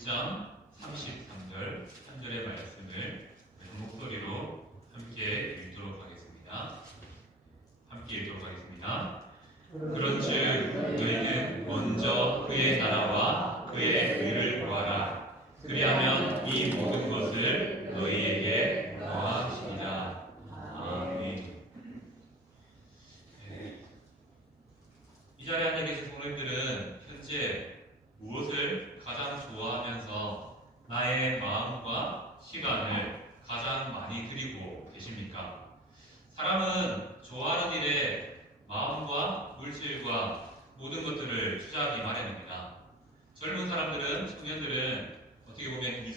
6장 33절 한 절의 말씀을 목소리로 함께 읽도록 하겠습니다. 그런즉 너희는 먼저 그의 나라와 그의 의를 구하라. 그리하면 이 모든 것을 너희에게 더하시리라. 아멘. 이 자리에 앉아 계신 성도님들은 현재 무엇을 가장 좋아하면서 나의 마음과 시간을 가장 많이 드리고 계십니까? 사람은 좋아하는 일에 마음과 물질과 모든 것들을 투자하기 마련입니다. 젊은 사람들은, 청년들은 어떻게 보면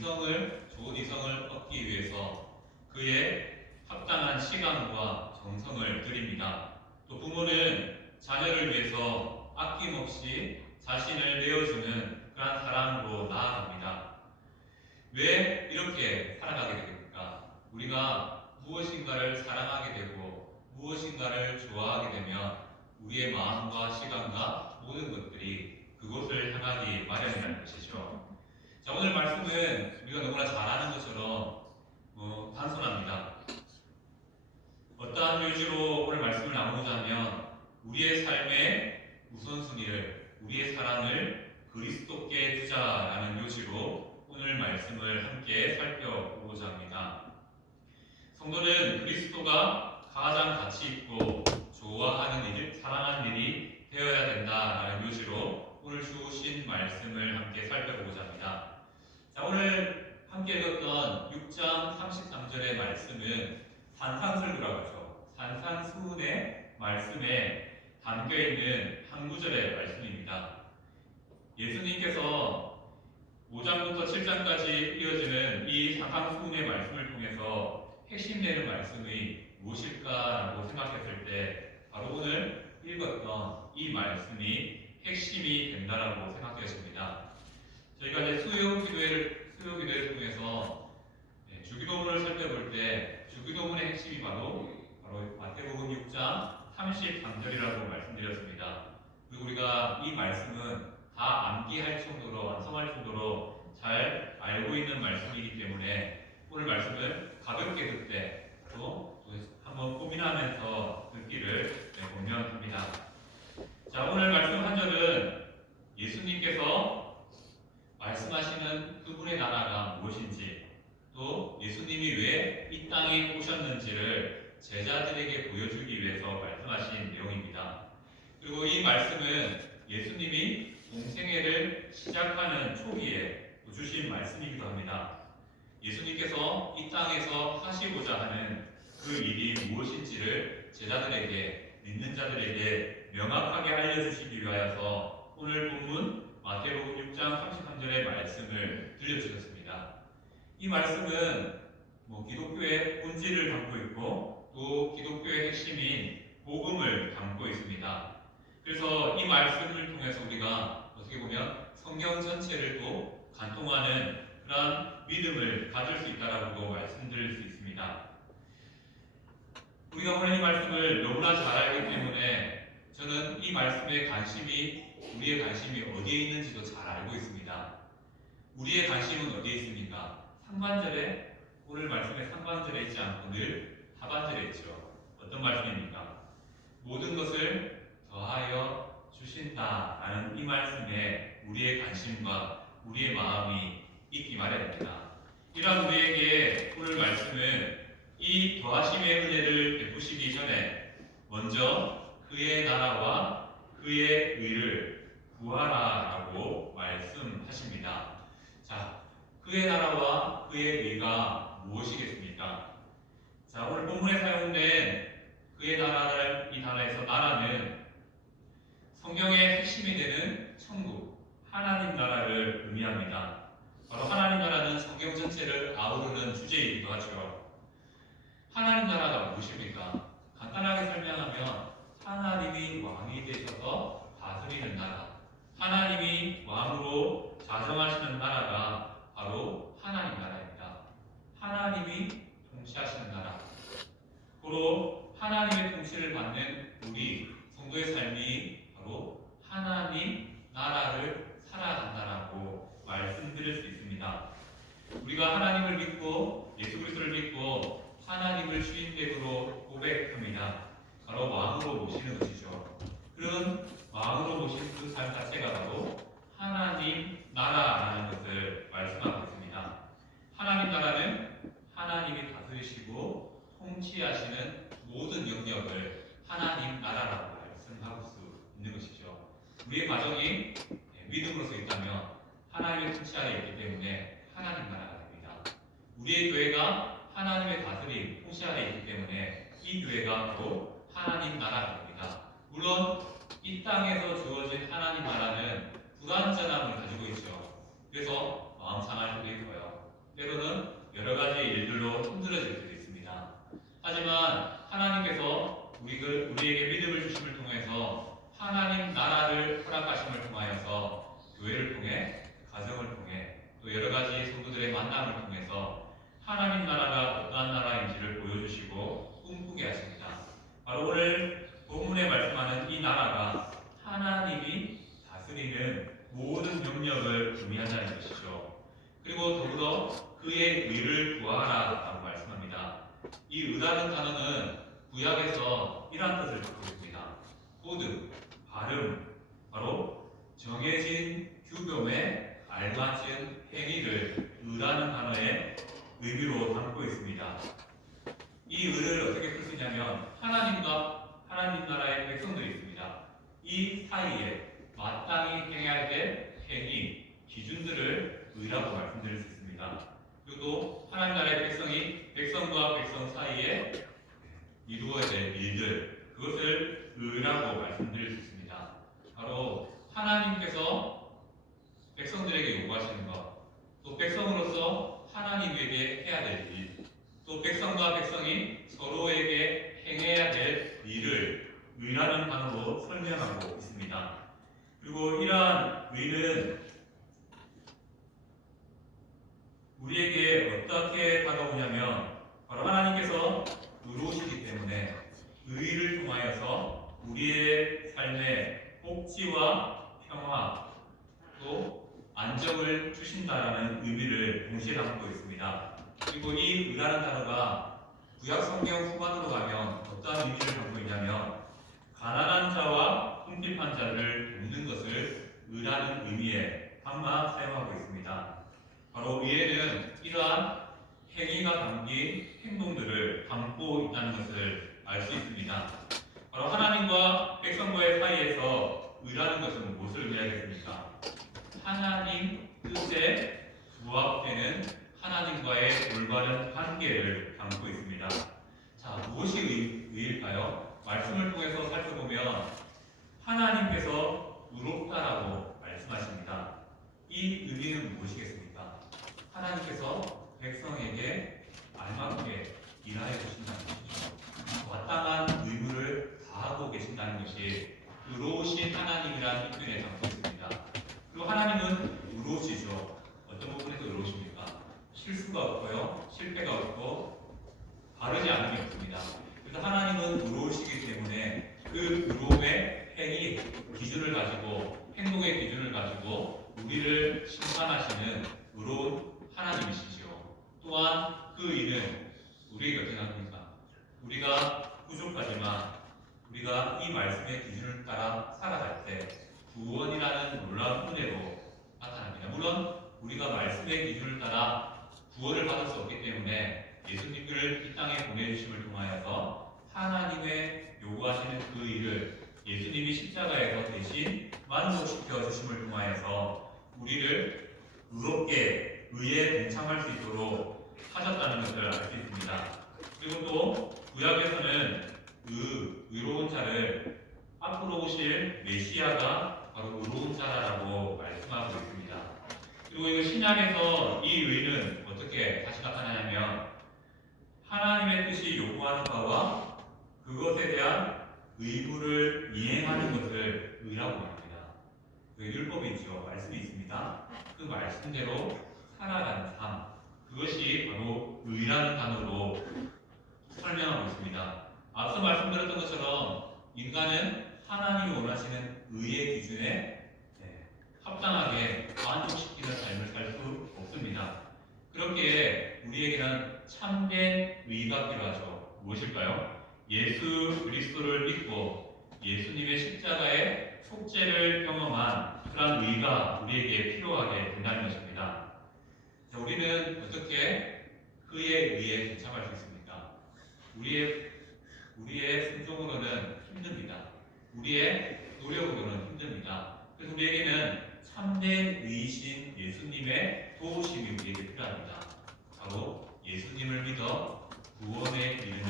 좋은 이성을 얻기 위해서 그의 합당한 시간과 정성을 드립니다. 또 부모는 자녀를 위해서 아낌없이 자신을 내어주는 그런 사람으로 나아갑니다. 왜 이렇게 살아가게 됩니까? 우리가 무엇인가를 사랑하게 되고 무엇인가를 좋아하게 되면 우리의 마음과 시간과 모든 것들이 그곳을 향하기 마련이라는 것이죠. 자, 오늘 말씀은 우리가 너무나 잘 아는 것처럼 단순합니다. 어떠한 요지로 오늘 말씀을 나누고자 하면 우리의 삶의 우선순위를, 우리의 사랑을 그리스도께 두자라는 요지로 오늘 말씀을 함께 살펴보고자 합니다. 성도는 그리스도가 가장 가치 있고 좋아하는 일, 사랑하는 일이 되어야 된다라는 요지로 오늘 주신 말씀을 함께 살펴보고자 합니다. 자, 오늘 함께 읽었던 6장 33절의 말씀은 산상설교라고 하죠. 산상수훈의 말씀에 담겨있는 한 구절의 말씀입니다. 예수님께서 5장부터 7장까지 이어지는 이 산상수훈의 말씀을 통해서 핵심되는 말씀이 무엇일까라고 생각했을 때 바로 오늘 읽었던 이 말씀이 핵심이 된다라고 생각되었습니다. 저희가 이제 수요 기도회를 통해서 주기도문을 살펴볼 때 주기도문의 핵심이 바로 마태복음 6장 33절이라고 말씀드렸습니다. 그리고 우리가 이 말씀은 다 암기할 정도로, 완성할 정도로 잘 알고 있는 말씀이기 때문에 오늘 말씀을 가볍게 듣되 또 한번 고민하면서 듣기를 권면합니다. 자, 오늘 말씀 한 절은 예수님께서 말씀하시는 그분의 나라가 무엇인지, 또 예수님이 왜 이 땅에 오셨는지를 제자들에게 보여주기 위해서 말씀하신 내용입니다. 그리고 이 말씀은 예수님이 공생애를 시작하는 초기에 주신 말씀이기도 합니다. 예수님께서 이 땅에서 하시고자 하는 그 일이 무엇인지를 제자들에게, 믿는 자들에게 명확하게 알려주시기 위하여서 오늘 본문 마태복음 6장 33절의 말씀을 들려주셨습니다. 이 말씀은 기독교의 본질을 담고 있고 또 기독교의 핵심인 복음을 담고 있습니다. 그래서 이 말씀을 통해서 우리가 어떻게 보면 성경 전체를 또 간통하는 그런 믿음을 가질 수 있다라고 말씀드릴 수 있습니다. 우리가 오늘 이 말씀을 너무나 잘 알기 때문에 저는 이 말씀의 우리의 관심이 어디에 있는지도 잘 알고 있습니다. 우리의 관심은 어디에 있습니까? 상반절에, 오늘 말씀의 상반절에 있지 않고 늘 하반절에 있죠. 어떤 말씀입니까? 모든 것을 더하여 주신다라는 이 말씀에 우리의 관심과 우리의 마음이 있기 마련입니다. 이러한 우리에게 오늘 말씀은 이 더하심의 은혜를 베푸시기 전에 먼저 그의 나라와 그의 의를 구하라라고 말씀하십니다. 자, 그의 나라와 그의 의가 무엇이겠습니까? 자, 오늘 본문에 사용된 그의 나라를, 이 단어에서 나라는 성경의 핵심이 되는 천국, 하나님 나라를 의미합니다. 바로 하나님 나라는 성경 전체를 아우르는 주제이기도 하죠. 하나님 나라가 무엇입니까? 간단하게 설명하면 하나님이 왕이 되셔서 다스리는 나라, 하나님이 왕으로 자정하시는 나라가 바로 하나님 나라입니다. 하나님이 통치하시는 나라, 바로 하나님의 통치를 받는 우리 성도의 삶이 바로 하나님 나라를 살아간다라고 말씀드립니다. 말씀드릴 수 있습니다. 우리가 하나님을 믿고 예수 그리스도를 믿고 하나님을 주인됨으로 고백합니다. 바로 왕으로 모시는 것이죠. 그런 왕으로 모시는 그 삶 자체가 바로 하나님 나라라는 것을 말씀하고 있습니다. 하나님 나라는 하나님이 다스리시고 통치하시는 모든 영역을 하나님 나라라고 말씀할 수 있는 것이죠. 우리의 가정이 믿음으로서 있다면 하나님의 통치 아래 있기 때문에 하나님 나라가 됩니다. 우리의 교회가 하나님의 다스림, 통치 아래 있기 때문에 이 교회가 바로 하나님 나라가 됩니다. 물론 이 땅에서 주어진 하나님 나라는 불완전함을 가지고 있죠. 그래서 마음 상할 때도 있고요. 때로는 여러 가지 일들로 힘들어질 때도 있습니다. 하지만 하나님께서 우리에게 믿음을 주심을 통해서 하나님 나라를 허락하심을 통하여서 교회를 통해, 가정을 통해, 또 여러 가지 성도들의 만남을 통해서 하나님 나라가 어떠한 나라인지를 보여주시고 꿈꾸게 하십니다. 바로 오늘 본문에 말씀하는 이 나라가 하나님이 다스리는 모든 영역을 의미한다는 것이죠. 그리고 더불어 그의 의를 구하라라고 말씀합니다. 이 의라는 단어는 구약에서 이러한 뜻을 갖고 있습니다. 코드, 발음, 바로 정해진 규범에 알맞은 행위를 의라는 단어의 의미로 담고 있습니다. 이 의를 어떻게 풀 수 있냐면 하나님과 하나님 나라의 백성들이 있습니다. 이 사이에 마땅히 행해야 될 행위, 기준들을 의라고 말씀드릴 수 있습니다. 그리고 또 하나님 나라의 백성과 백성 사이에 이루어야 될 일들, 그것을 의라고 말씀드릴 수 있습니다. 바로 하나님께서 백성들에게 요구하시는 것, 또 백성으로서 하나님에게 해야 될 일, 또 백성과 백성이 서로에게 행해야 될 일을 의라는 단어로 설명하고 있습니다. 그리고 이러한 의는 우리에게 어떻게 다가오냐면 바로 하나님께서 의로우시기 때문에 의를 통하여서 우리의 삶에 복지와 평화 또 안정을 주신다라는 의미를 동시에 담고 있습니다. 그리고 이 의라는 단어가 구약 성경 후반으로 가면 어떠한 의미를 담고 있냐면 가난한 자와 궁핍한 자를 돕는 것을 의라는 의미에 담아 사용하고 있습니다. 바로 의에는 이러한 행위가 담긴 행동들을 담고 있다는 것을 알 수 있습니다. 바로 하나님과 백성과의 사이에서 의라는 것은 무엇을 의미하겠습니까? 하나님 뜻에 부합되는 하나님과의 올바른 관계를 담고 있습니다. 자, 무엇이 의일까요? 말씀을 통해서 살펴보면 하나님께서 의롭다라고 말씀하십니다. 이 의미는 무엇이겠습니까? 하나님께서 백성에게 알맞게 일하여 주신다는 것이죠. 마땅한 의무를 다하고 계신다는 것이 의로우신 하나님이라는 표현에 담고 있습니다. 그리고 하나님은 의로우시죠. 어떤 부분에서 의로우십니까? 실수가 없고요, 실패가 없고 바르지 않음이 없습니다. 그래서 하나님은 의로우시기 때문에 그 의로움의 행위 기준을 가지고 행동의 기준을 가지고 우리를 심판하시는 의로운 하나님이시죠. 또한 그 일은 우리에게 어떻게 합니까? 우리가 부족하지만 우리가 이 말씀의 기준을 따라 살아갈 때 구원이라는 놀라운 은혜로 나타납니다. 물론 우리가 말씀의 기준을 따라 구원을 받을 수 없기 때문에 예수님을 이 땅에 보내주심을 통하여서 하나님의 요구하시는 그 일을 예수님이 십자가에서 대신 만족시켜 주심을 통하여서 우리를 의롭게 의에 동참할 수 있도록 하셨다는 것을 알 수 있습니다. 그리고 또 구약에서는 그 의로운 자를 앞으로 오실 메시아가 바로 의로운 자라고 말씀하고 있습니다. 그리고 이 신약에서 이 의는 어떻게 다시 나타나냐면 하나님의 뜻이 요구하는 바와 그것에 대한 의무를 이행하는 것을 의라고 합니다. 그 율법이죠. 말씀이 있습니다. 그 말씀대로 살아가는 삶, 그것이 바로 의라는 단어로 설명하고 있습니다. 앞서 말씀드렸던 것처럼 인간은 하나님이 원하시는 의의 기준에 합당하게 만족시키는 삶을 살 수 우리에게는 참된 의가 필요하죠. 무엇일까요? 예수 그리스도를 믿고 예수님의 십자가의 속죄를 경험한 그런 의가 우리에게 필요하게 된다는 것입니다. 자, 우리는 어떻게 그의 의에 동참할 수 있습니까? 우리의 순종으로는 힘듭니다. 우리의 노력으로는 힘듭니다. 그래서 우리에게는 참된 의이신 예수님의 도우심이 우리에게 필요합니다. 바로 예수님을 믿어 구원에 이르는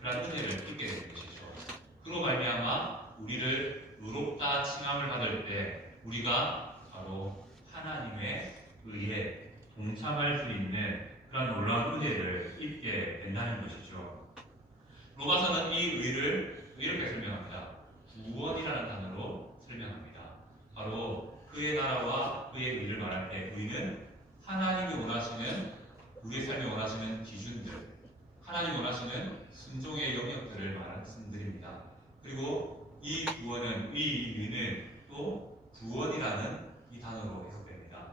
그런 은혜를 입게 되는 것이죠. 그로 말미암아 우리를 의롭다 칭함을 받을 때 우리가 바로 하나님의 의에 동참할 수 있는 그런 놀라운 은혜를 입게 된다는 것이죠. 로마서는 이 의를 이렇게 설명합니다. 구원이라는 단어로 설명합니다. 바로 그의 나라와 그의 의를 말할 때 의는 하나님이 원하시는 우리의 삶에 원하시는 기준들, 하나님이 원하시는 순종의 영역들을 말씀드립니다. 그리고 이 구원은 이 의는 또 구원이라는 이 단어로 해석됩니다.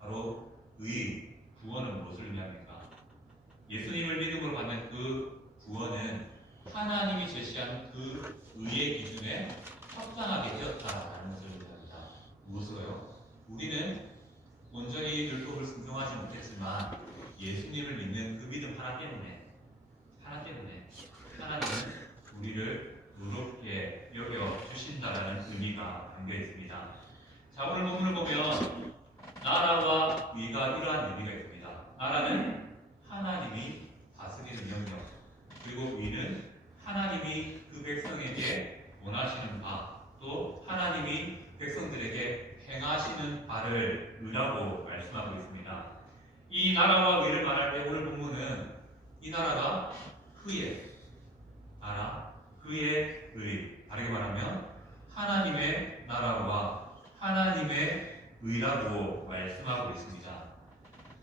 바로 의, 구원은 무엇을 의미합니까? 예수님을 믿음으로 받는 그 구원은 하나님이 제시한 그 의의 기준에 합당하게 되었다라는 것을 의미합니다. 무엇으로요? 우리는 온전히 율법을 순종하지 못했지만 예수님을 믿는 그 믿음 하나 때문에 하나님은 우리를 의롭게 여겨 주신다라는 의미가 담겨 있습니다. 자, 오늘 본문을 보면 나라와 의가 이러한 의미가 있습니다. 나라는 하나님이 다스리는 영역, 그리고 의는 하나님이 그 백성에게 원하시는 바, 또 하나님이 백성들에게 행하시는 바를 의라고 말씀하고 있습니다. 이 나라와 의를 말할 때 오늘 본문은 이 나라가 그의 나라, 그의 의, 다르게 말하면 하나님의 나라와 하나님의 의라고 말씀하고 있습니다.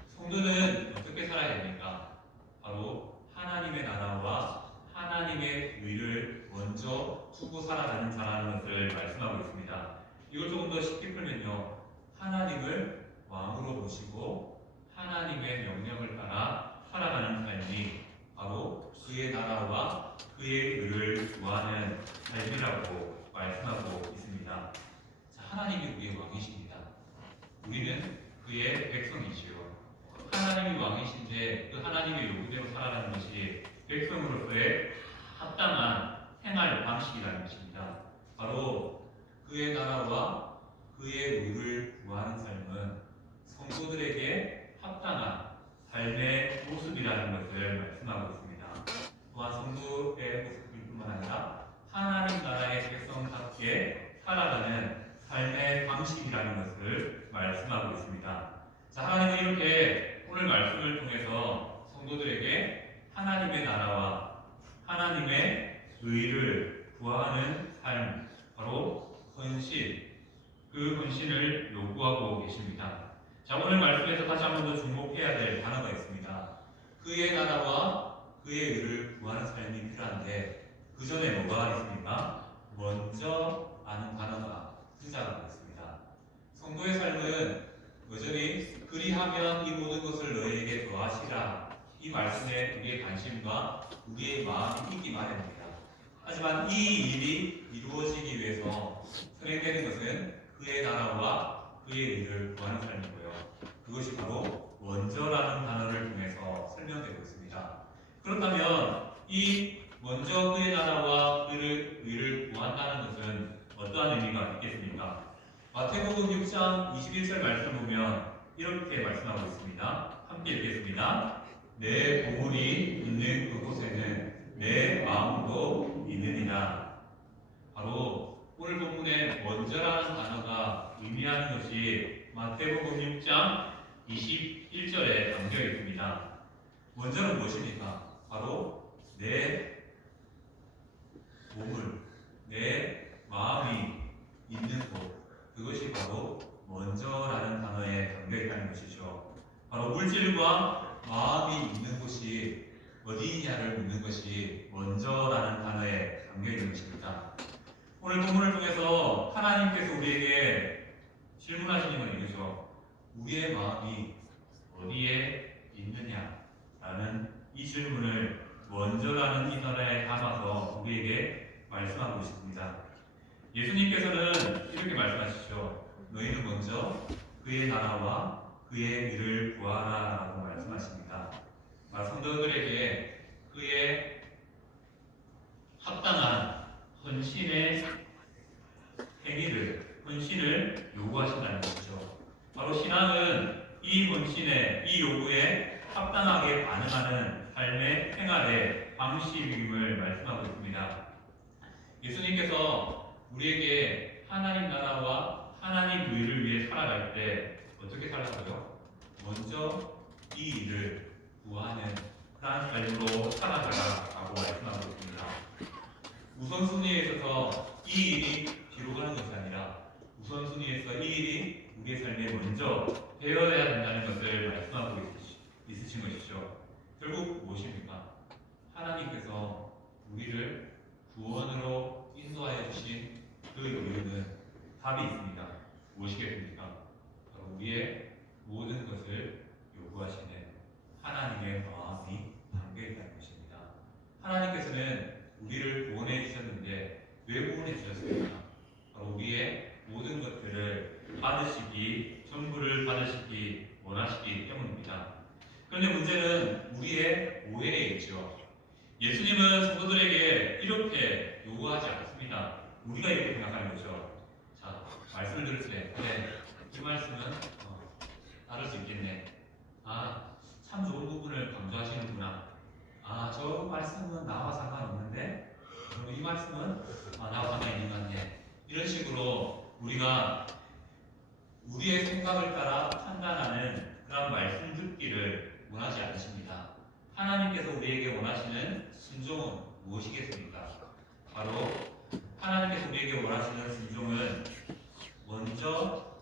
성도는 어떻게 살아야 됩니까? 바로 하나님의 나라와 하나님의 의를 먼저 두고 살아가는 자라는 것을 말씀하고 있습니다. 이걸 조금 더 쉽게 풀면요, 하나님을 왕으로 모시고 하나님의 명령을 따라 살아가는 삶이 바로 그의 나라와 그의 의를 구하는 삶이라고 말씀하고 있습니다. 자, 하나님이 우리의 왕이십니다. 우리는 그의 백성이지요. 하나님이 왕이신데 그 하나님의 요구대로 살아가는 것이 백성으로서의 합당한 생활 방식이라는 것입니다. 바로 그의 나라와 그의 의를 구하는 삶은 성도들에게 합당한 삶의 모습이라는 것을 말씀하고 있습니다. 또한 성도의 모습일 뿐만 아니라 하나님 나라의 백성답게 살아가는 삶의 방식이라는 것을 말씀하고 있습니다. 자, 하나님은 이렇게 오늘 말씀을 통해서 성도들에게 하나님의 나라와 하나님의 의를 구하는 삶, 바로 헌신, 그 헌신을 요구하고 계십니다. 자, 오늘 말씀에서 다시 한 번 더 주목해야 될 단어가 있습니다. 그의 나라와 그의 의를 구하는 삶이 필요한데 그 전에 뭐가 있습니까? 먼저 아는 단어가 등장하고 있습니다. 성도의 삶은 여전히 그리하면 이 모든 것을 너희에게 더하시라, 이 말씀에 우리의 관심과 우리의 마음이 있기 마련입니다. 하지만 이 일이 이루어지기 위해서 선행되는 것은 그의 나라와 그의 의를 구하는 삶이고요. 그것이 바로 먼저라는 단어를 통해서 설명되고 있습니다. 그렇다면 이 먼저 그의 나라와 그의 의를 구한다는 것은 어떠한 의미가 있겠습니까? 마태복음 6장 21절 말씀 보면 이렇게 말씀하고 있습니다. 함께 읽겠습니다. 내 보물이 있는 그곳에는 내 마음도 있느니라. 바로 오늘 본문에 먼저라는 단어가 의미하는 것이 마태복음 6장 21절에 담겨 있습니다. 먼저는 무엇입니까? 바로 내 보물, 내 마음이 있는 곳, 그것이 바로 먼저라는 단어에 담겨 있다는 것이죠. 바로 물질과 마음이 있는 곳이 어디냐를 묻는 것이 먼저라는 단어에 담겨 있는 것입니다. 오늘 본문을 통해서 하나님께서 우리에게 질문하시는 건 이거죠. 우리의 마음이 어디에 있느냐? 라는 이 질문을 먼저라는 인원에 담아서 우리에게 말씀하고 있습니다. 예수님께서는 이렇게 말씀하시죠. 너희는 먼저 그의 나라와 그의 일을 구하라 라고 말씀하십니다. 성도들에게 그의 합당한 헌신의 헌신을 요구하신다는 것이죠. 바로 신앙은 이 헌신에, 이 요구에 합당하게 반응하는 삶의 생활의 방식임을 말씀하고 있습니다. 예수님께서 우리에게 하나님 나라와 하나님 의를 위해 살아갈 때 어떻게 살라고요? 먼저 이 일을 구하는 그러한 삶으로 살아가라라고 말씀하고 있습니다. 우선순위에 있어서 이 일이 뒤로 가는 것이 아니라 우선순위에서 이 일이 우리의 삶에 먼저 되어야 된다는 것을 말씀하고 있으신 것이죠. 결국 무엇입니까? 하나님께서 우리를 구원으로 인도하여 주신 그 이유는 답이 있습니다. 무엇이겠습니까? 바로 우리의 모든 것을 요구하시는 하나님의 마음이 담겨 있다는 것입니다. 하나님께서는 우리를 구원해 주셨는데 왜 구원해 주셨습니까? 바로 우리의 모든 것들을 전부를 받으시기 원하시기 때문입니다. 그런데 문제는 우리의 오해에 있죠. 예수님은 성도들에게 이렇게 요구하지 않습니다. 우리가 이렇게 생각하는 거죠. 자, 말씀을 들을 때, 그래, 이 말씀은 따를 수 있겠네. 참 좋은 부분을 강조하시는구나. 저 말씀은 나와 상관없는데, 그럼 이 말씀은 나와 상관있는 것 같네. 이런 식으로 우리가 우리의 생각을 따라 판단하는 그런 말씀 듣기를 원하지 않으십니다. 하나님께서 우리에게 원하시는 순종은 무엇이겠습니까? 바로 하나님께서 우리에게 원하시는 순종은 먼저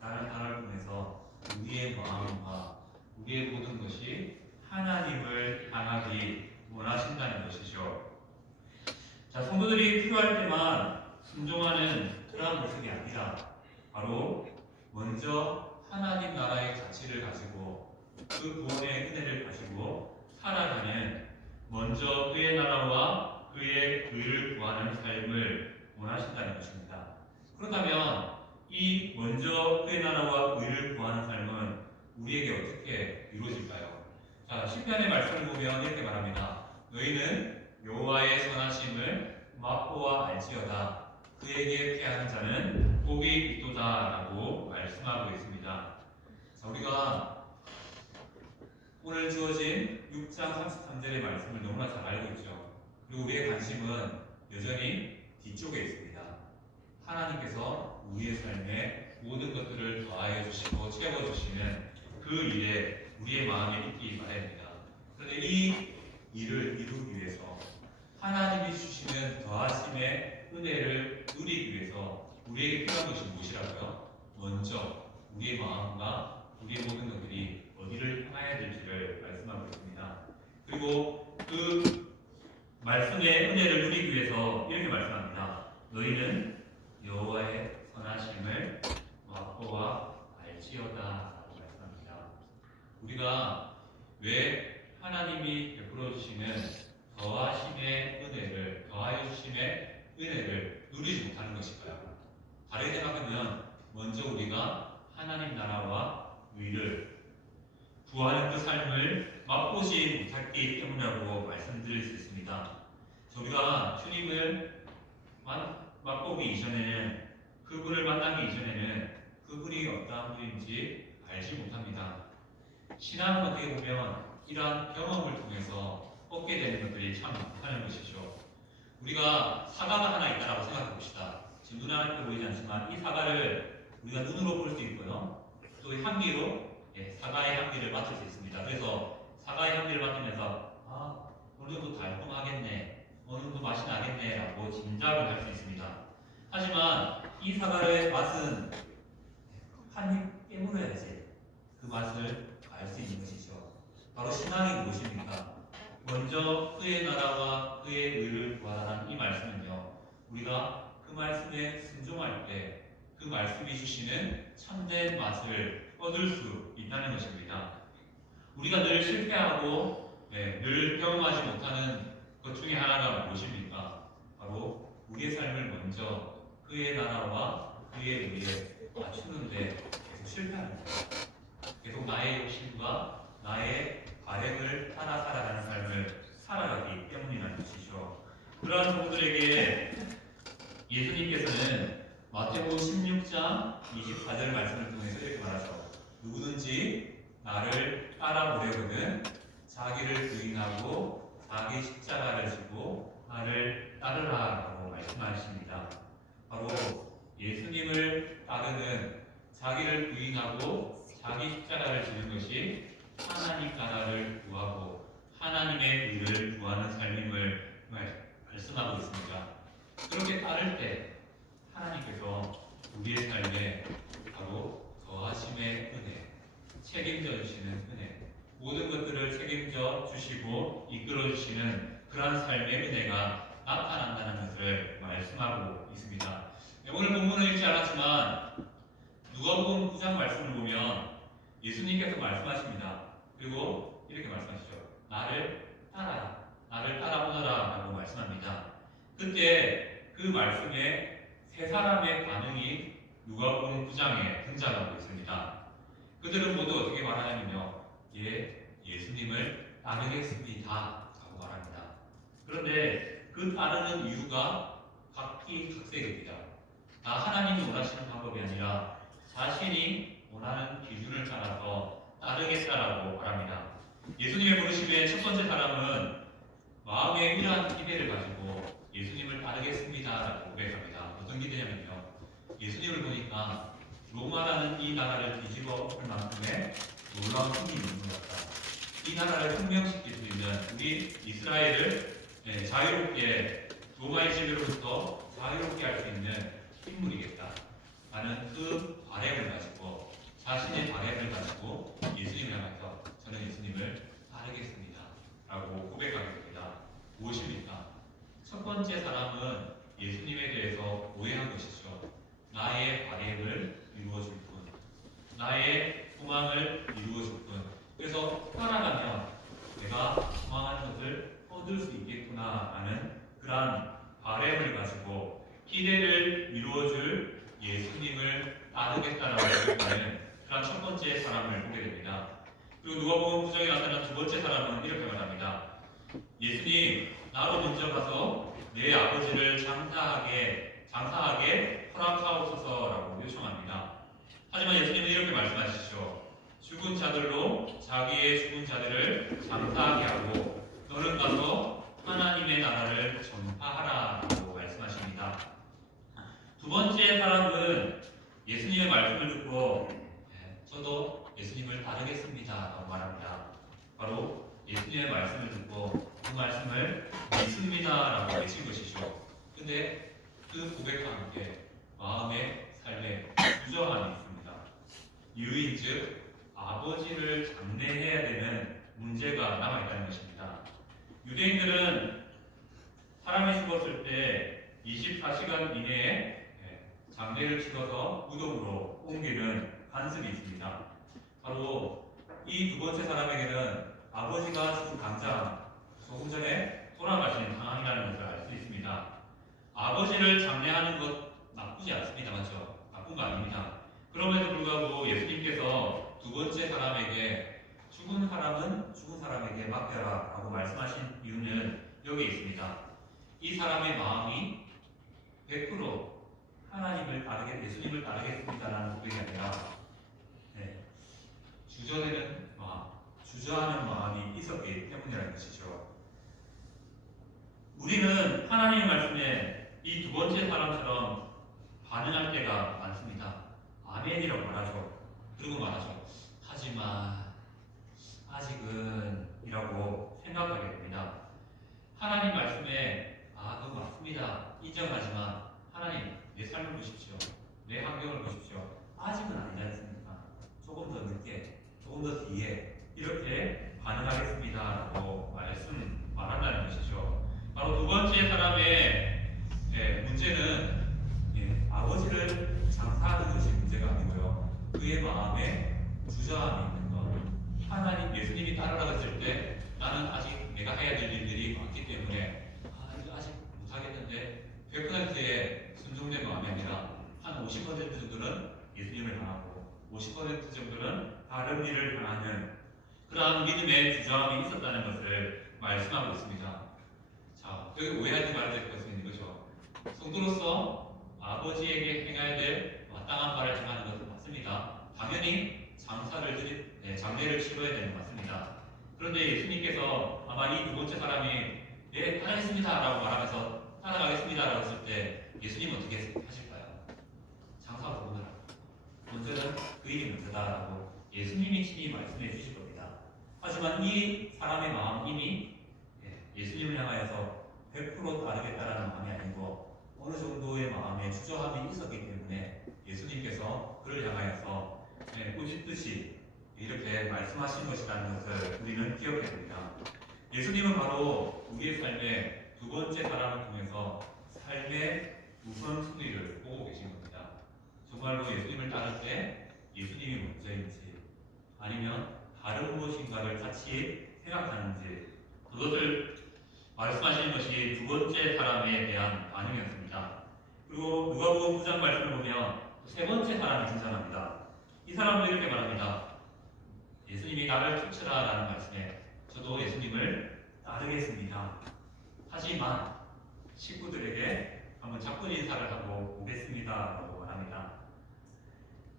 다른 단어를 통해서 우리의 마음과 우리의 모든 것이 하나님을 향하기 원하신다는 것이죠. 자, 성도들이 필요할 때만 순종하는 그런 모습이 아니라 바로 먼저 하나님 나라의 가치를 가지고 그 구원의 은혜를 가지고 살아가는 먼저 그의 나라와 그의 의를 구하는 삶을 원하신다는 것입니다. 그렇다면 이 먼저 그의 나라와 의를 구하는 삶은 우리에게 어떻게 이루어질까요? 자, 시편의 말씀을 보면 이렇게 말합니다. 너희는 여호와의 선하심을 맛보아 알지어다. 그에게 피하는 자는 복이 있도다라고 말씀하고 있습니다. 자, 우리가 오늘 주어진 6장 33절의 말씀을 너무나 잘 알고 있죠. 그리고 우리의 관심은 여전히 뒤쪽에 있습니다. 하나님께서 우리의 삶에 모든 것들을 더하여 주시고 채워주시는 그 일에 우리의 마음이 있기 바랍니다. 그런데 이 일을 이루기 위해서 하나님이 주시는 더하심의 은혜를 누리기 위해서 우리에게 필요한 것이 무엇이라고요? 먼저 우리의 마음과 우리의 모든 것들이 어디를 향해야 될지를 말씀하고 있습니다. 그리고 그 말씀의 은혜를 누리기 위해서 이렇게 말씀합니다. 너희는 여호와의 선하심을 맛보아 알지어다 라고 말씀합니다. 우리가 왜 하나님이 베풀어 주시는 더하심의 은혜를, 더하여 주심의 은혜를 누리지 못하는 것일까요? 다르게 생각하면 먼저 우리가 하나님 나라와 의를 구하는 그 삶을 맛보지 못했기 때문이라고 말씀드릴 수 있습니다. 우리가 주님을 맛보기 이전에는, 그분을 만나기 이전에는 그분이 어떠한 분인지 알지 못합니다. 신앙은 어떻게 보면 이러한 경험을 통해서 얻게 되는 것들이 참 많다는 것이죠. 우리가 사과가 하나 있다고 생각해 봅시다. 지금 눈앞에 보이지 않지만 이 사과를 우리가 눈으로 볼 수 있고요. 또 향기로 사과의 향기를 맡을 수 있습니다. 그래서 사과의 향기를 맡으면서 어느 정도 달콤하겠네, 어느 정도 맛이 나겠네 라고 짐작을 할 수 있습니다. 하지만 이 사과의 맛은 한 입 깨물어야지 그 맛을 알 수 있는 것이죠. 바로 신앙이 무엇입니까? 먼저 그의 나라와 그의 의를 구하라는 이 말씀은요, 우리가 그 말씀에 순종할 때 그 말씀이 주시는 참된 맛을 얻을 수 있다는 것입니다. 우리가 늘 실패하고 늘 경험하지 못하는 것 중에 하나가 무엇입니까? 바로 우리의 삶을 먼저 그의 나라와 그의 의에 맞추는데 계속 실패하는 거예요. 계속 나의 욕심과 나의 바램을 따라 살아가는 삶을 살아가기 때문이라는 것이죠. 그러한 성도들에게 예수님께서는 마태복음 16장 24절 말씀을 통해서 이렇게 말하죠. 누구든지 나를 따라오려거든 자기를 부인하고 자기 십자가를 지고 나를 따르라라고 말씀하십니다. 바로 예수님을 따르는 자기를 부인하고 자기 십자가를 지는 것이 하나님 나라를 구하고 하나님의 의를 구하는 삶임을 말씀하고 있습니다. 그렇게 따를 때 하나님께서 우리의 삶에 바로 더하심의 은혜, 책임져 주시는 은혜, 모든 것들을 책임져 주시고 이끌어 주시는 그러한 삶의 은혜가 나타난다는 것을 말씀하고 있습니다. 오늘 본문을 읽지 않았지만 누가복음 9장 말씀을 보면 예수님께서 말씀하십니다. 그리고 이렇게 말씀하시죠. 나를 따라오너라 라고 말씀합니다. 그때 그 말씀에 세 사람의 반응이 누가복음 9장에 등장하고 있습니다. 그들은 모두 어떻게 말하냐면요. 예수님을 따르겠습니다 라고 말합니다. 그런데 그 따르는 이유가 각기각색입니다. 다 하나님이 원하시는 방법이 아니라 자신이 원하는 기준을 따라서 따르겠다라고 말합니다. 예수님의 부르심의 첫 번째 사람은 마음에 이러한 기대를 가지고 예수님을 따르겠습니다라고 고백합니다. 어떤 기대냐면요. 예수님을 보니까 로마라는 이 나라를 뒤집어 엎을 만큼의 놀라운 힘이 있는 것 같다. 이 나라를 혁명시킬 수 있는 우리 이스라엘을 자유롭게 로마의 지배로부터 자유롭게 할 수 있는 인물이겠다. 라는 그 바램을 가지고 자신의 바램을 가지고 예수님을 향해서 저는 예수님을 따르겠습니다. 라고 고백하게 됩니다. 무엇입니까? 첫 번째 사람은 예수님에 대해서 오해한 것이죠. 나의 바램을 이루어줄 뿐, 나의 소망을 이루어줄 뿐. 그래서 따라가면 내가 소망하는 것을 얻을 수 있겠구나 하는 그러한 바램을 가지고 기대를 이루어줄 예수님을 따르겠다라고 고백하는 그런 첫 번째 사람을 보게 됩니다. 그리고 누가복음 9장에 나타난 두 번째 사람은 이렇게 말합니다. 예수님, 나로 먼저 가서 내 아버지를 장사하게 허락하옵소서라고 요청합니다. 하지만 예수님은 이렇게 말씀하시죠. 죽은 자들로 자기의 죽은 자들을 장사하게 하고 너는 가서 하나님의 나라를 전파하라라고 말씀하십니다. 두 번째 사람은 예수님의 말씀을 듣고 저도 예수님을 따르겠습니다 라고 말합니다. 바로 예수님의 말씀을 듣고 그 말씀을 믿습니다 라고 외친 것이죠. 근데 그 고백과 함께 마음의 삶에 주저함이 있습니다. 유인즉 아버지를 장례해야 되는 문제가 남아있다는 것입니다. 유대인들은 사람이 죽었을 때 24시간 이내에 장례를 치러서 무덤으로 옮기는 관습이 있습니다. 바로 이 두 번째 사람에게는 아버지가 지금 당장 조금 전에 돌아가신 상황이라는 것을 알 수 있습니다. 아버지를 장례하는 것 나쁘지 않습니다. 맞죠? 나쁜 거 아닙니다. 그럼에도 불구하고 예수님께서 두 번째 사람에게 죽은 사람은 죽은 사람에게 맡겨라 라고 말씀하신 이유는 여기 있습니다. 이 사람의 마음이 100% 하나님을 예수님을 따르겠습니다라는 고백이 아니라 주저되는 마음, 주저하는 마음이 있었기 때문이라는 것이죠. 우리는 하나님의 말씀에 이 두 번째 사람처럼 반응할 때가 많습니다. 아멘이라고 말하죠. 그리고 말하죠. 하지만 아직은 이라고 생각하게 됩니다. 하나님 말씀에 그거 맞습니다. 인정하지만 하나님 내 삶을 보십시오. 내 환경을 보십시오. 아직은 아니지 않습니까? 조금 더 늦게, 조금 더 뒤에 이렇게 반응하겠습니다라고 말한다는 것이죠. 바로 두 번째 사람의 문제는 아버지를 장사하는 것이 문제가 아니고요. 그의 마음에 주저함이 있는 것, 예수님이 90% 정도는 다른 일을 향하는 그러한 믿음의 주저함이 있었다는 것을 말씀하고 있습니다. 자, 여기 오해하지 말아야 될 것은 이거죠. 성도로서 아버지에게 행해야 될 마땅한 바를 행하는 것은 맞습니다. 당연히 장례를 치러야 되는 것 맞습니다. 그런데 예수님께서 아마 이 두 번째 사람이 예, 따르겠습니다 라고 말하면서 따라가겠습니다 라고 했을 때 예수님은 어떻게 하실까요? 장사가 오느라 먼저는 그 일이 먼저다라고 예수님이 친히 말씀해 주실 겁니다. 하지만 이 사람의 마음 이미 예수님을 향하여서 100% 따르겠다라는 마음이 아니고 어느 정도의 마음에 주저함이 있었기 때문에 예수님께서 그를 향하여서 꾸짖듯이 이렇게 말씀하신 것이라는 것을 우리는 기억해야 됩니다. 예수님은 바로 우리의 삶의 두 번째 사람을 통해서 삶의 우선순위를 보고 계신 겁니다. 정말로 예수님을 따를 때 예수님이 먼저인지 아니면 다른 무엇인가를 같이 생각하는지 그것을 말씀하시는 것이 두 번째 사람에 대한 반응이었습니다. 그리고 누가복음 9장 말씀을 보면 세 번째 사람이 등장합니다. 이 사람도 이렇게 말합니다. 예수님이 나를 쫓으라 라는 말씀에 저도 예수님을 따르겠습니다. 하지만 식구들에게 한번 작별 인사를 하고 오겠습니다 라고 말합니다.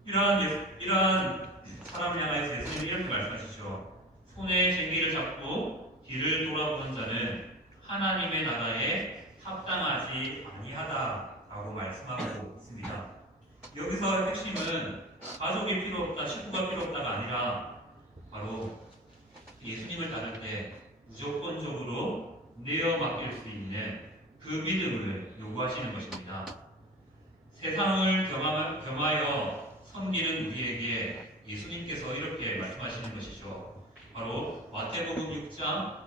이러한 사람을 향하여서 예수님이 이렇게 말씀하시죠. 손에 쟁기를 잡고 뒤를 돌아보는 자는 하나님의 나라에 합당하지 아니하다라고 말씀하고 있습니다. 여기서 핵심은 가족이 필요 없다, 식구가 필요 없다가 아니라 바로 예수님을 따를 때 무조건적으로 내어 맡길 수 있는 그 믿음을 요구하시는 것입니다. 세상을 경하여 섬기는 우리에게 예수님께서 이렇게 말씀하시는 것이죠. 바로 마태복음 6장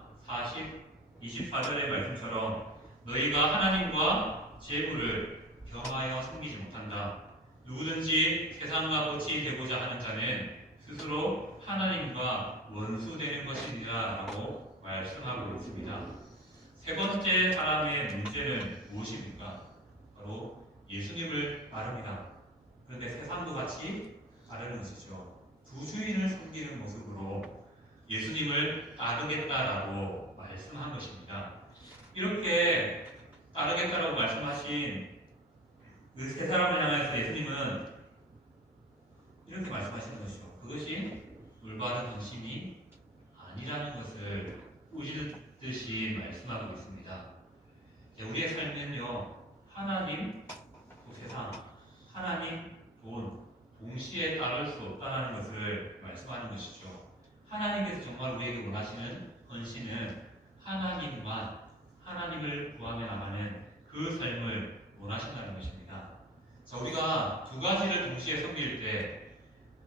24절의 말씀처럼 너희가 하나님과 재물을 겸하여 섬기지 못한다. 누구든지 세상 값어치 되고자 하는 자는 스스로 하나님과 원수되는 것이니라 라고 말씀하고 있습니다. 세 번째 사람의 문제는 무엇입니까? 바로 예수님을 따릅니다. 그런데 세상도 같이 따르는 것이죠. 두 주인을 섬기는 모습으로 예수님을 따르겠다라고 말씀한 것입니다. 이렇게 따르겠다라고 말씀하신 그 세 사람을 향해서 예수님은 이렇게 말씀하시는 것이죠. 그것이 올바른 헌신이 아니라는 것을 꾸짖듯이 말씀하고 있습니다. 우리의 삶은요, 하나님, 또 세상, 하나님, 돈, 동시에 따를 수 없다는 것을 말씀하는 것이죠. 하나님께서 정말 우리에게 원하시는 헌신은 하나님만, 하나님을 구하며 나가는 그 삶을 원하신다는 것입니다. 자, 우리가 두 가지를 동시에 섬길 때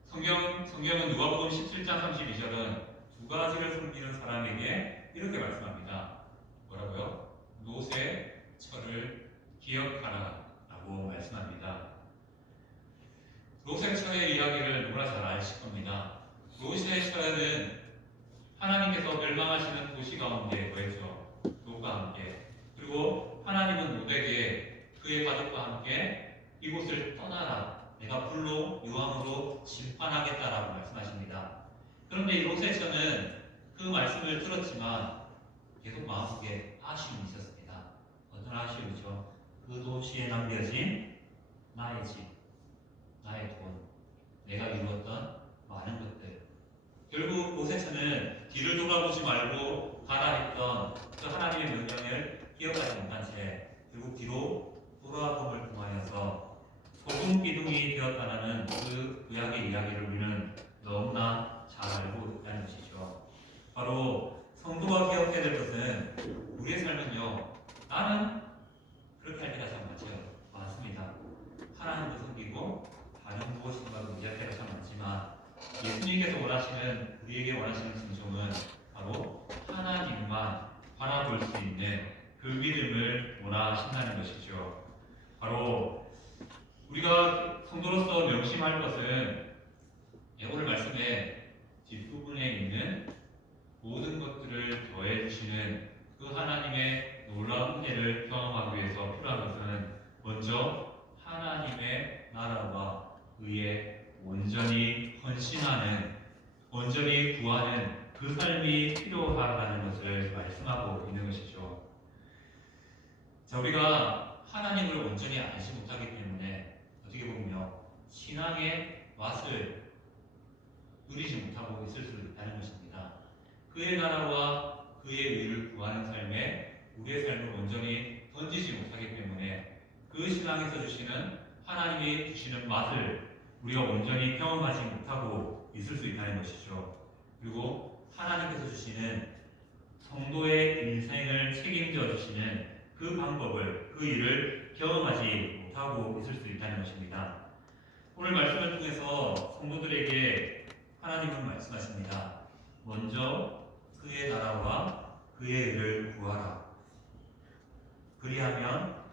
성경은 누가복음 17장 32절은 두 가지를 섬기는 사람에게 이렇게 말씀합니다. 뭐라고요? 롯의 처를 기억하라 라고 말씀합니다. 롯의 처의 이야기를 누구나 잘 아실 겁니다. 롯의 처는 하나님께서 멸망하시는 도시 가운데 거했죠. 롯과 함께. 그리고 하나님은 롯에게 그의 가족과 함께 이곳을 떠나라. 내가 불로 유황으로 심판하겠다라고 말씀하십니다. 그런데 이 롯의 처는 그 말씀을 들었지만 계속 마음속에 아쉬움이 있었습니다. 어떤 아쉬움이죠? 그 도시에 남겨진 나의 집, 나의 돈, 내가 이루었던 많은 것들. 결국 롯의 처는 뒤를 돌아보지 말고 가라 했던 그 하나님의 명령을 기억하지 못한 채 결국 뒤로 돌아봄을 통하여서 소금 기둥이 되었다는 그 구약의 이야기를 우리는 너무나 잘 알고 있다는 것이죠. 바로 성도가 기억해야 될 것은 우리의 삶은요, 나는 그렇게 할 때가 참 많습니다. 하나님도 섬기고 다른 무엇인가도 의지할 때가 참 많지만 예수님께서 원하시는, 우리에게 원하시는 순종은 바로 하나님만 바라볼 수 있는 그 믿음을 원하신다는 것이죠. 바로 우리가 성도로서 명심할 것은 오늘 말씀에 뒷부분에 있는 모든 것들을 더해 주시는 그 하나님의 놀라운 은혜를 경험하기 위해서 필요한 것은 먼저 하나님의 나라와 의에 온전히 헌신하는, 온전히 구하는 그 삶이 필요하다는 것을 말씀하고 있는 것이죠. 자, 우리가 하나님을 온전히 알지 못하기 때문에 어떻게 보면요, 신앙의 맛을 누리지 못하고 있을 수 있다는 것입니다. 그의 나라와 그의 의를 구하는 삶에 우리의 삶을 온전히 던지지 못하기 때문에 그 신앙에서 주시는 하나님이 주시는 맛을 우리가 온전히 경험하지 못하고 있을 수 있다는 것이죠. 그리고 하나님께서 주시는 성도의 인생을 책임져 주시는 그 방법을, 그 일을 경험하지 못하고 있을 수 있다는 것입니다. 오늘 말씀을 통해서 성도들에게 하나님은 말씀하십니다. 먼저 그의 나라와 그의 의를 구하라. 그리하면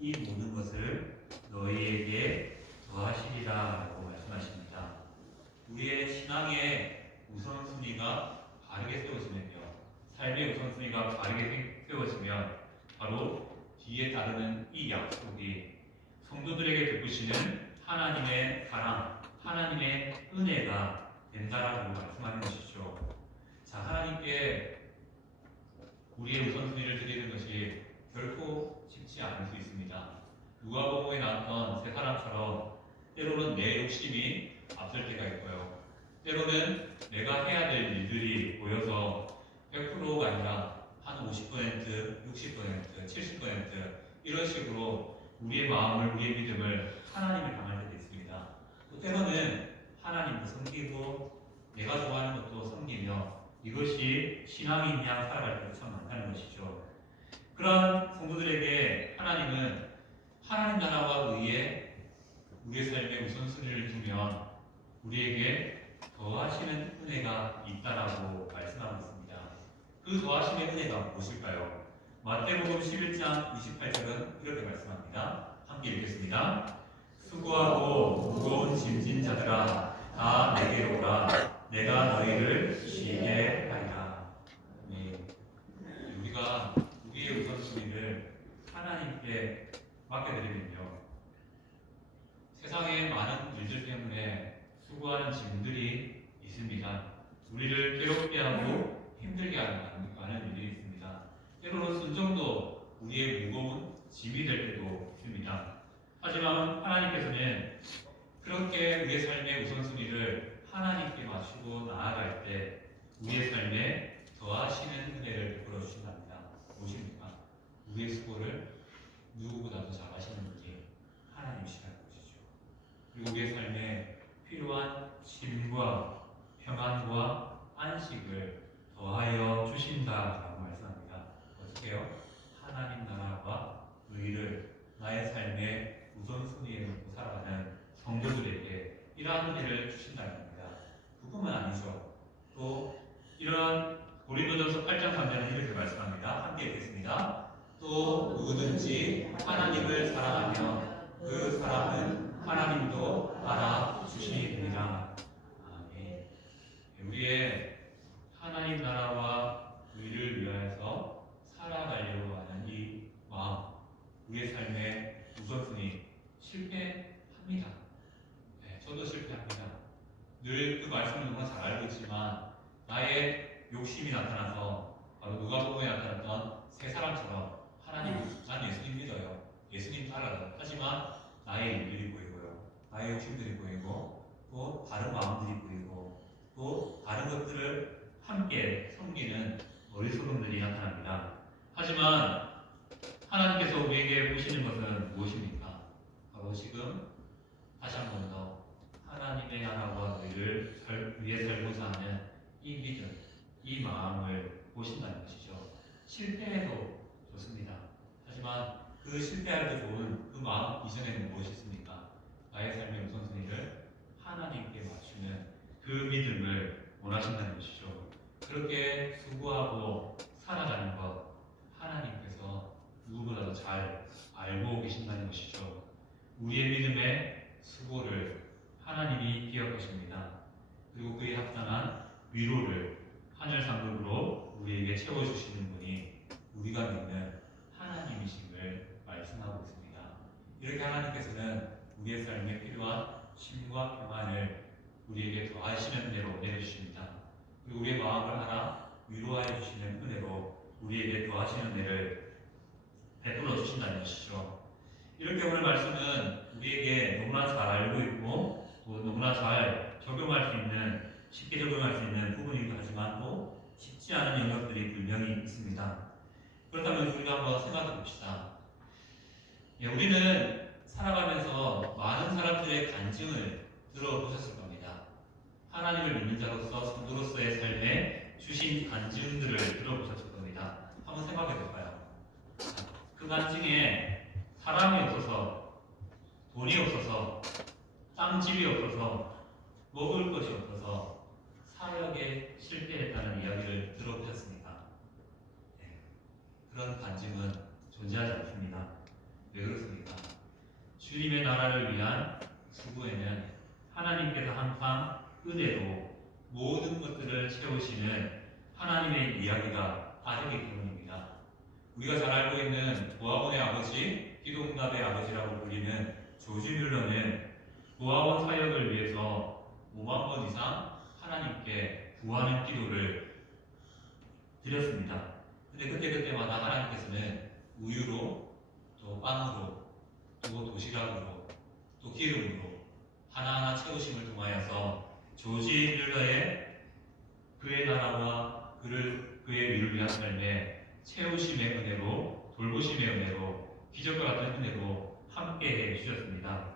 이 모든 것을 너희에게 더하시리라 라고 말씀하십니다. 우리의 신앙의 우선순위가 바르게 세워지면요, 삶의 우선순위가 바르게 세워지면 바로 뒤에 따르는 이 약속이 성도들에게 베푸시는 하나님의 사랑, 하나님의 은혜가 된다라고 말씀하는 것이죠. 자, 하나님께 우리의 우선순위를 드리는 것이 결코 쉽지 않을 수 있습니다. 누가복음에 나왔던 세 사람처럼 때로는 내 욕심이 앞설 때가 있고요, 때로는 내가 해야 될 일들이 보여서 100%가 아니라 한 50%, 60%, 70% 이런 식으로 우리의 마음을, 우리의 믿음을 하나님을 향할 때도 있습니다. 또 때로는 하나님도 섬기고 내가 좋아하는 것도 섬기며 이것이 신앙인 양 살아갈 때도 참 많다는 것이죠. 그런 성도들에게 하나님은 하나님 나라와 의에 우리의 삶의 우선순위를 두면 우리에게 더하시는 은혜가 있다라고 말씀하고 있습니다. 그 더하심의 은혜가 무엇일까요? 마태복음 11장 28절은 이렇게 말씀합니다. 함께 읽겠습니다. 수고하고 무거운 짐진 자들아 다 내게로 오라. 내가 너희를 쉬게 하리라. 네. 우리가 우리의 우선순위를 하나님께 맡겨드리면요, 세상의 많은 일들 때문에 수고하는 짐들이 있습니다. 우리를 괴롭게 하고 힘들게 하는 많은 일들이 있습니다. 때로는 순종도 우리의 무거운 짐이 될 때도 있습니다. 하지만 하나님께서는 그렇게 우리의 삶의 우선순위를 하나님께 맞추고 나아갈 때 우리의 삶에 더하시는 은혜를 베풀어 주신답니다. 무엇입니까? 우리의 수고를 누구보다도 잘하시는 분이 하나님이시라는 것이죠. 그리고 우리의 삶에 필요한 쉼과 평안과 안식을 더하여 주신다라고 말씀합니다. 어떻게요? 하나님 나라와 의를 나의 삶의 우선순위에 놓고 살아가는 성도들에게 이러한 은혜를 주신다는 겁니다. 그뿐만 아니죠. 또 이런 고린도전서 8장 3절은 이렇게 말씀합니다. 함께 읽겠습니다. 또 누구든지 하나님을 사랑하며 그 사람은 하나님도 알아주시리라. 아멘. 우리의 하나님 나라와 의를 위하여서 살아가려고 하는 이 마음, 우리의 삶의 우선순위 실패합니다. 네, 저도 실패합니다. 늘 그 말씀을 너무나 잘 알고 있지만 나의 욕심이 나타나서 바로 누가복음에 나타났던 세 사람처럼 하나님, 난 예수님 믿어요. 예수님 따라요. 하지만 나의 일들이 보이고요, 나의 욕심들이 보이고, 또 다른 마음들이 보이고, 또 다른 것들을 함께 섬기는 어리석음들이 나타납니다. 하지만 하나님께서 우리에게 보시는 것은 무엇입니까? 바로 지금 다시 한 번 더 하나님의 나라와 의를 위해 살고자 하는 이 믿음, 이 마음을 보신다는 것이죠. 실패해도 좋습니다. 하지만 그 실패해도 좋은 그 마음 이전에는 무엇이 있습니까? 나의 삶의 우선순위를 하나님께 맞추는 그 믿음을 원하신다는 것이죠. 그렇게 수고하고 살아가는 것 하나님께서 누구보다도 잘 알고 계신다는 것이죠. 우리의 믿음의 수고를 하나님이 기억하십니다. 그리고 그에 합당한 위로를 하늘 상급으로 우리에게 채워주시는 분이 우리가 믿는 하나님이심을 말씀하고 있습니다. 이렇게 하나님께서는 우리의 삶에 필요한 쉼과 평안을 우리에게 더하시는 은혜로 내려주십니다. 그리고 우리의 마음을 하나 위로하여 주시는 은혜로 우리에게 더하시는 은혜를 베풀어 주신다는 것이죠. 이렇게 오늘 말씀은 우리에게 너무나 잘 알고 있고 또 너무나 잘 적용할 수 있는, 쉽게 적용할 수 있는 부분이기도 하지만 또 쉽지 않은 영역들이 분명히 있습니다. 그렇다면 우리가 한번 생각해 봅시다. 우리는 살아가면서 많은 사람들의 간증을 들어보셨을 겁니다. 하나님을 믿는 자로서 성도로서의 삶에 주신 간증들을 들어보셨을 겁니다. 한번 생각해 볼까요? 그 간증에 사람이 없어서, 돈이 없어서, 땅 집이 없어서, 먹을 것이 없어서 사역에 실패했다는 이야기를 들어보셨습니까? 그런 간증은 존재하지 않습니다. 왜 그렇습니까? 주님의 나라를 위한 수고에는 하나님께서 항상 은혜로 모든 것들을 채우시는 하나님의 이야기가 다르기 때문입니다. 우리가 잘 알고 있는 보아원의 아버지, 기도응답의 아버지라고 불리는 조지 뮬러는 보아원 사역을 위해서 5만 번 이상 하나님께 구하는 기도를 드렸습니다. 근데 그때마다 하나님께서는 우유로, 또 빵으로, 또 도시락으로, 또 기름으로 하나하나 채우심을 통하여서 조지 뮬러의 그의 나라와 그의 위를 위한 삶에 채우심의 은혜로, 돌보심의 은혜로, 기적과 같은 은혜로 함께해 주셨습니다.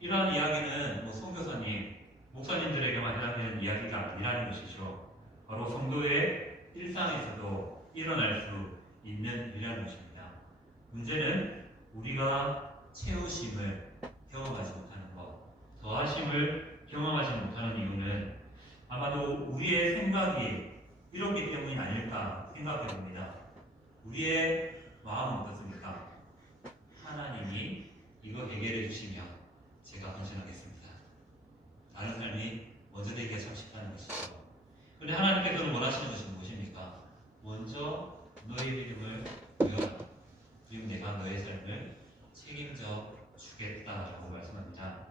이러한 이야기는 선교사님, 목사님들에게만 해당되는 이야기가 아니라는 것이죠. 바로 성도의 일상에서도 일어날 수 있는 일이라는 것입니다. 문제는 우리가 채우심을 경험하지 못하는 것, 더하심을 경험하지 못하는 이유는 아마도 우리의 생각이 이렇기 때문이 아닐까 생각해 봅니다. 우리의 마음은 어떻습니까? 하나님이 이거 해결해 주시면 제가 헌신하겠습니다. 다른 삶이 먼저 되기가 참 쉽다는 것이죠. 그런데 하나님께서는 원하시는 것이 무엇입니까? 먼저 너의 믿음을 보여라. 그리고 내가 너의 삶을 책임져 주겠다라고 말씀합니다.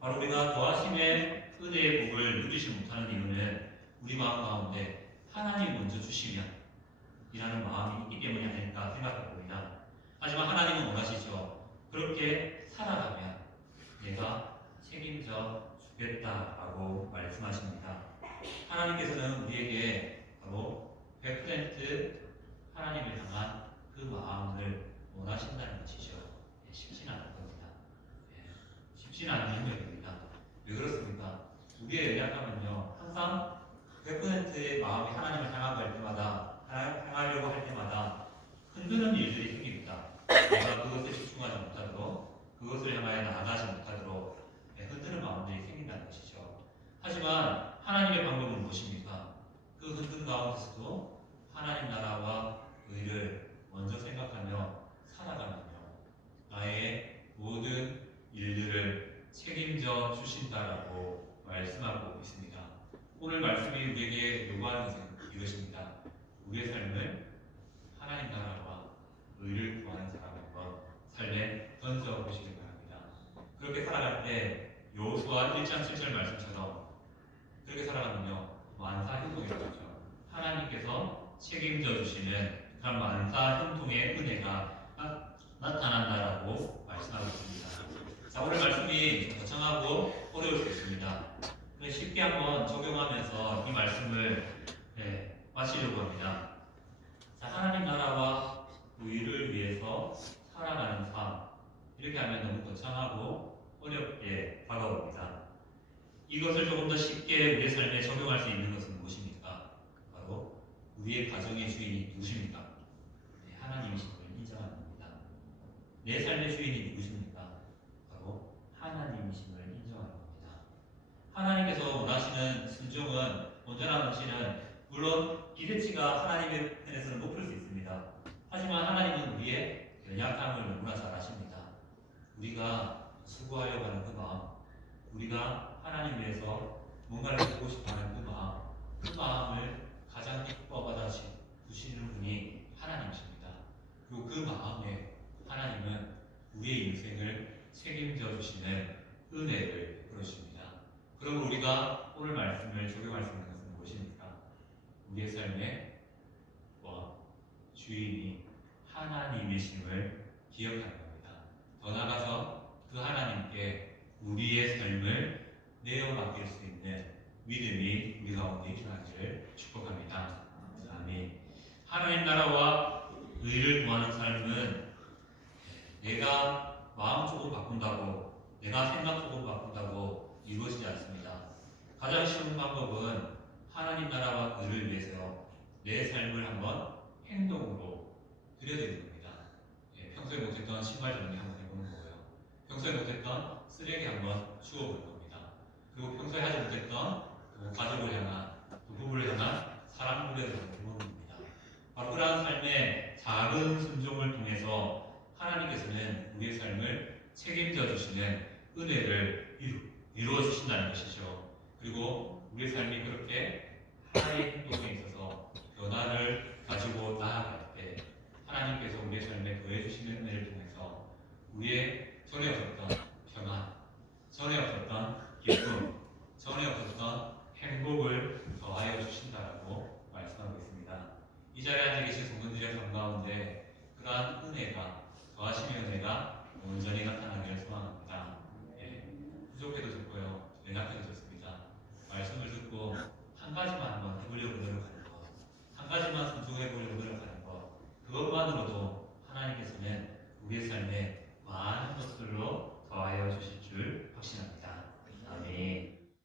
바로 우리가 더하심의 은혜의 복을 누리지 못하는 이유는 우리 마음 가운데 하나님 먼저 주시면 이라는 마음이 있기 때문이 아닐까 생각해 봅니다. 하지만 하나님은 원하시죠. 그렇게 살아가면 내가 책임져 주겠다라고 말씀하십니다. 하나님께서는 우리에게 바로 100% 하나님을 향한 그 마음을 원하신다는 것이죠. 쉽지는 않을 겁니다. 쉽지는 않은 행동입니다. 왜 그렇습니까? 우리의 연약함은요, 항상 100%의 마음이 하나님을 향하려고 할 때마다 흔드는 일들이 생깁니다. 내가 그것에 집중하지 못하도록, 그것을 향하여 나아가지 못하도록 흔드는 마음들이 생긴다는 것이죠. 하지만 하나님의 방법은 무엇입니까? 그 흔든 가운데서도 하나님 나라와 의를 먼저 생각하며 살아가면요, 나의 모든 일들을 책임져 주신다라고 말씀하고 있습니다. 오늘 말씀이 우리에게 요구하는 것은 이것입니다. 우리의 삶을 하나님 나라와 의를 구하는 사람으로 삶에 던져 보시기 바랍니다. 그렇게 살아갈 때 여호수아 1장 7절 말씀처럼 그렇게 살아가면요, 만사 형통이라죠. 하나님께서 책임져 주시는 그런 만사 형통의 은혜가 나타난다라고 말씀하고 있습니다. 자, 오늘 말씀이 거창하고 어려울 수 있습니다. 쉽게 한번 적용하면서 이 말씀을 마치려고 합니다. 자, 하나님 나라와 의를 위해서 살아가는 삶, 이렇게 하면 너무 거창하고 어렵게 다가옵니다. 이것을 조금 더 쉽게 우리의 삶에 적용할 수 있는 것은 무엇입니까? 바로 우리의 가정의 주인이 누구십니까? 하나님이신 걸 인정하는 겁니다. 내 삶의 주인이 누구십니까? 바로 하나님이신 걸 인정하는 겁니다. 하나님께서 원하시는 순종은, 온전한 헌신은 물론 기대치가 하나님의 편에서는 높을 수 있습니다. 하지만 하나님은 우리의 연약함을 너무나 잘 아십니다. 우리가 수고하려고 하는 그 마음, 우리가 하나님 위해서 뭔가를 보고 싶어하는 그 마음을 가장 기뻐받아 주시는 분이 하나님이십니다. 그리고 그 마음에 하나님은 우리의 인생을 책임져 주시는 은혜를 베풀어 주십니다. 그럼 우리가 수 있는 것은 무엇입니까? 우리의 삶의 주인이 하나님이심을 기억하는 겁니다. 더 나아가서 그 하나님께 우리의 삶을 내어 맡길 수 있는 믿음이 우리 가운데 일어나기를 축복합니다. 아멘. 하나님 나라와 의를 구하는 삶은 내가 마음적으로 바꾼다고, 내가 생각적으로 바꾼다고 이루어지지 않습니다. 가장 쉬운 방법은 하나님 나라와 의를 위해서 내 삶을 한번 행동으로 들여드리는 겁니다. 평소에 못했던 신발 정리 한번 해보는 거고요. 평소에 못했던 쓰레기 한번 치워보는 겁니다. 그리고 평소에 하지 못했던 가족을 향한, 부부를 향한 사랑 노래를 해보는 겁니다. 바로 그러한 삶의 작은 순종을 통해서 하나님께서는 우리의 삶을 책임져 주시는 은혜를 이루어 주신다는 것이죠. 그리고 우리의 삶이 그렇게 하나의 행동에 있어서 변화를 가지고 나아갈 때 하나님께서 우리의 삶에 더해 주시는 은혜를 통해서 우리의 전에